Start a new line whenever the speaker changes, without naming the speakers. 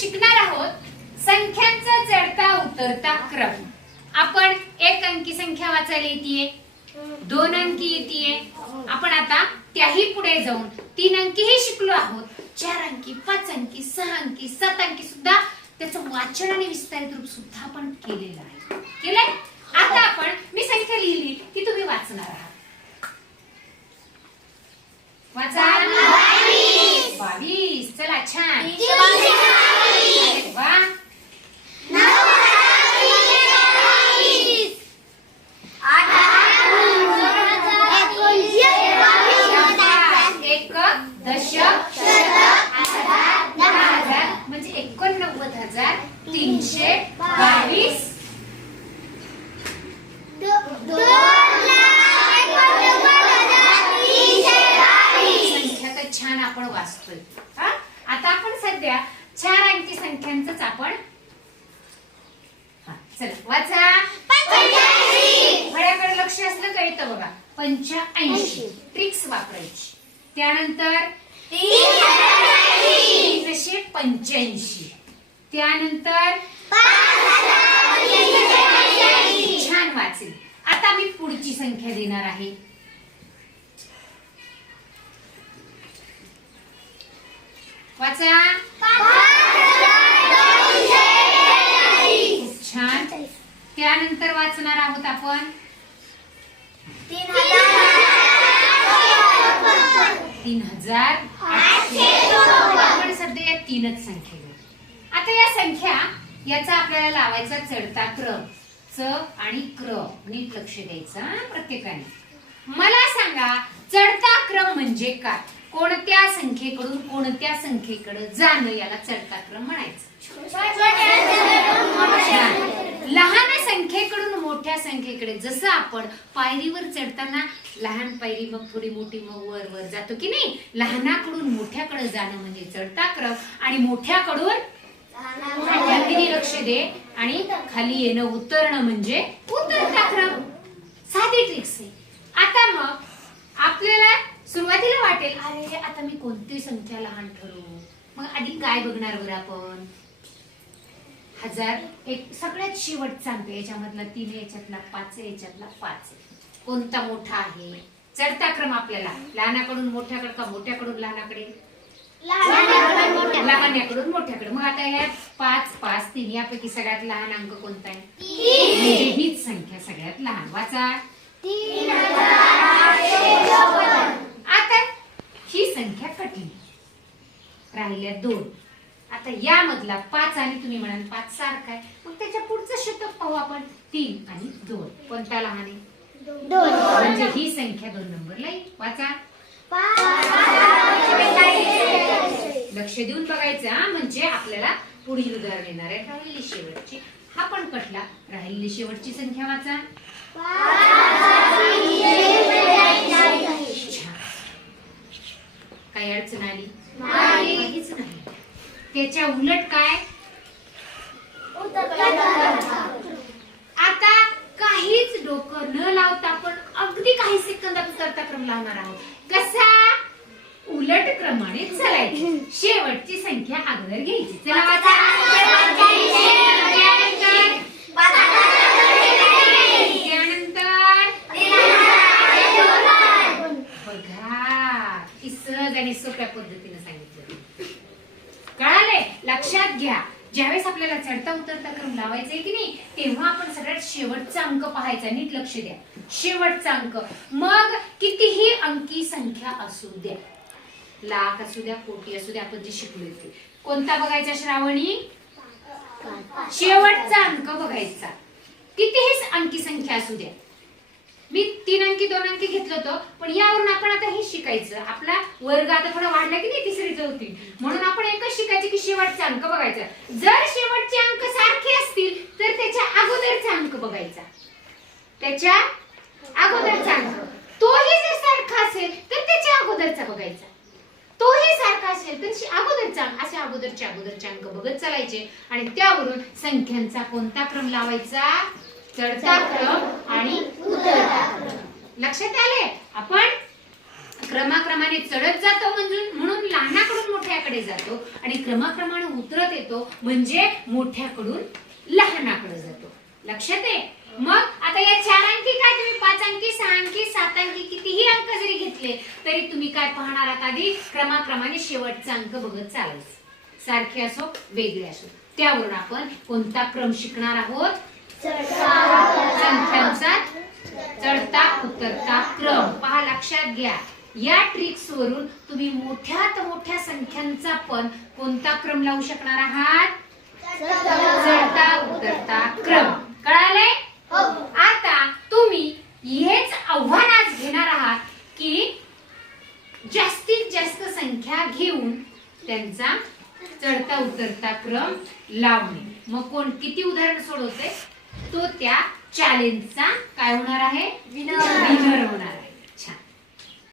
शिकणार आहोत. संख्यांचा चढता उतरता क्रम. आपण एक अंकी संख्या वाचायला येते दोन अंकी येते आपण आता त्याही पुढे जाऊन तीन अंकीही शिकलो आहोत. चार अंकी पाच अंकी सहा अंकी सात अंकी सुद्धा त्याचं वाचन आणि विस्तारित रूप सुद्धा आपण केलेलं आहे. केलंय? आता आपण मी संख्या लिहिली ती तुम्ही वाचणार आहात वाचा बावीस चला छान अरे वा एक दशक दहा हजार म्हणजे एकोणनव्वद हजार तीनशे बावीस. संख्या तर छान आपण वाचतोय. हा? आता आपण सध्या चार अंकी संख्यांच आपण हा, चला वाचा. फळ्याकडे लक्ष असलं कळतं बघा? पंच्याऐंशी. ट्रिक्स वापरायची. त्यानंतर तीनशे पंच्याऐंशी. त्यानंतर छान वाचेल. आता मी पुढची संख्या देणार आहे. वाचा. खूप छान. त्यानंतर वाचणार आहोत आपण. तीन हजार आपण सध्या या तीनच संख्या आता या संख्या याचा आपल्याला लावायचा चढता क्रम. च आणि क्र. नीट लक्ष द्यायचा प्रत्येकाने. मला सांगा चढता क्रम म्हणजे काय? कोणत्या संख्येकडून कोणत्या संख्येकडे जाणं याला चढता क्रम म्हणायचं. लहान संख्येकडून मोठ्या संख्येकडे जसं आपण पायरीवर चढताना लहान पायरी मग थोडी मोठी मग वर वर जातो की नाही? लहानाकडून मोठ्याकडे जाणं म्हणजे चढता क्रम आणि मोठ्याकडून लक्ष दे आणि खाली येणं उतरणं म्हणजे उतरता क्रम साधी ट्रिक्स आहे. आता मग आपल्याला सुरुवातीला वाटेल अरे आता मी कोणती संख्या लहान ठरवू मग आधी काय बघणार बरं आपण. हजार एक सगळ्यात शेवटचा अंक याच्यामधला तीन याच्यातला पाच याच्यातला पाच कोणता मोठा आहे? चढता क्रम आपल्याला. लहानाकडून मोठ्याकडे का मोठ्याकडून लहानाकडे? मोठ्याकडे मग आता ह्यात पाच पाच तीन यापैकी सगळ्यात लहान अंक कोणता आहे? म्हणजे हीच संख्या सगळ्यात लहान. वाचा. आता ही संख्या कठीण राहिल्या दोन. आता यामधला पाच आणि तुम्ही म्हणाल पाच सारखा आहे. मग त्याच्या पुढचं शतक पाहू आपण. तीन आणि दोन. कोणता लहान आहे? म्हणजे ही संख्या दोन नंबरला येईल वाचा. लक्ष देऊन बघायचं हा? म्हणजे आपल्याला पुढील उदाहरण येणार आहे राहिलेली शेवटची. हा पण कटला राहिलेली शेवटची संख्या वाचा. काही अडचण आली? काहीच नाही. त्याच्या उलट काय? आता काहीच डोकं न लावता आपण अगदी काही सेकंदात उतरता क्रम लावणार आहोत. कसा? क्रमाने चालायची. शेवटची संख्या अगोदर घ्यायची. चला वाचा. त्यानंतर त्यानंतर बघा की सहज आणि सोप्या पद्धतीने सांगितलं. कळाले लक्षात घ्या. ज्यावेळेस आपल्याला चढता उतरता क्रम लावायचा आहे की नाही तेव्हा आपण सगळ्यात शेवटचा अंक पाहायचा नीट लक्ष द्या. शेवटचा अंक. मग कितीही अंकी संख्या असू द्या. लाख असू द्या कोटी असू द्या आपण जे शिकलोय ते. कोणता बघायचा श्रावणी? शेवटचा अंक बघायचा. कितीही अंकी संख्या असू द्या. मी तीन अंकी दोन अंकी घेतलं होतं पण यावरून आपण आता हे शिकायचं. आपला वर्ग आता थोडा वाढला की नाही तिसरी चौथी. म्हणून आपण एकच शिकायचं की शेवटचा अंक बघायचा. जर शेवटचे अंक सारखे असतील तर त्याच्या अगोदरचा अंक बघायचा. त्याच्या अगोदरचा अंक तोही जर सारखा असेल तर त्याच्या अगोदरचा बघायचा तोही सारखा असेल तर अगोदरचा अंक असे अगोदरचे अगोदरचे अंक बघत चालायचे. आणि त्यावरून संख्यांचा कोणता क्रम लावायचा? चढता क्रम आणि उतरता क्रम. लक्षात आले आपण क्रमाक्रमाने चढत जातो म्हणजे म्हणून लहानाकडून मोठ्याकडे जातो आणि क्रमाक्रमाने उतरत येतो म्हणजे मोठ्याकडून लहानाकडे जातो. लक्षात आहे? मग आता या चार अंकी काय तुम्ही? पाच अंकी सहा अंकी सात अंकी कितीही अंक जरी घेतले तरी तुम्ही काय पाहणार आहात आधी? क्रमाक्रमाने शेवटचा अंक बघत चालायचं. सारखे असो वेगळे असो. त्यावरून आपण कोणता क्रम शिकणार आहोत? संख्यांचा चढता उतरता क्रम. पहा लक्षात घ्या. या ट्रिक्स वरून तुम्ही मोठ्यात मोठ्या संख्यांचा पण कोणता क्रम लावू शकणार आहात? चढता उतरता क्रम कळालंय आता तुम्ही हेच आव्हान आज घेणार आहात की जास्तीत जास्त संख्या घेऊन त्यांचा चढता उतरता क्रम लावणे. मग कोण किती उदाहरण सोडवते? तो त्या चॅलेंजचा काय होणार आहे? विनर होणार.